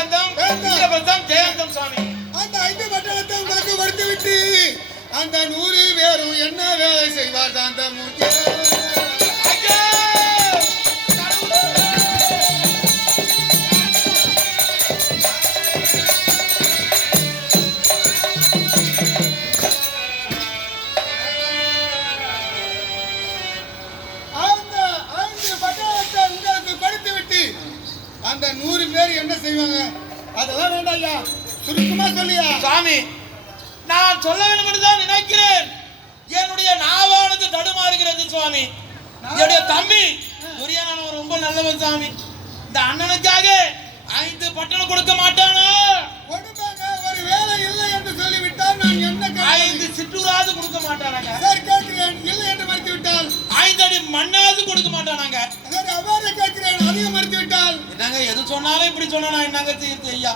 வைகந்தம், இந்திரபிரஸ்தம், ஜெயந்தம் சுவாமி. அந்த 5 பட்டணத்தை உங்களுக்கு கொடுத்து விட்டு அந்த 100 பேரும் என்ன வேலை செய்வார் அந்த மூர்த்தி? அந்த 100 பேர் என்ன செய்வாங்க? அதெல்லாம் வேண்டாம் ஐயா, சுருக்கமா சொல்லியா. சுவாமி, நான் சொல்ல வேண்டும் என்று தான் நினைக்கிறேன். என்னுடைய நாவானது தடுமாறுகிறது சுவாமி. என்னுடைய தம்பி துரியானவன் ரொம்ப நல்லவன் சாமி. இந்த அண்ணனுக்காக 5 பட்டணம் கொடுக்க மாட்டானோ? கொடுப்பாங்க. ஒரு வேலை இல்லை என்று சொல்லிவிட்டால் நான் என்ன 5 சிற்றூராது கொடுக்க மாட்டானாங்க. சரி கேட்கிறேன், இல்லை என்று மறுத்து விட்டால் 5 அடி மண்ணாவது கொடுக்க மாட்டானாங்க. சரி அவ்வாறு கேட்கிறேன், அதிகம் மறுத்து விட்டால் என்னங்க எது சொன்னாலும் இப்படி சொன்னா நான் என்னங்க செய்யறது ஐயா?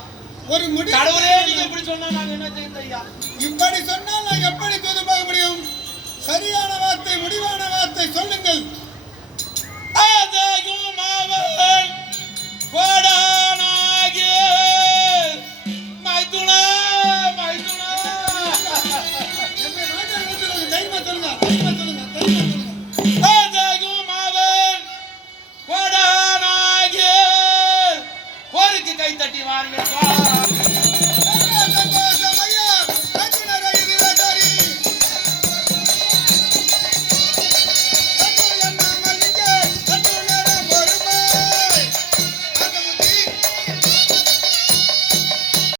ஒரு முடிவு. கடவுளே நீங்க இப்படி சொன்னா நாங்க என்ன செய்யறது ஐயா? இப்படி சொன்னால் நான் எப்படி தூது போக முடியும்? சரியான வார்த்தை, முடிவான வார்த்தை சொல்லுங்கள்.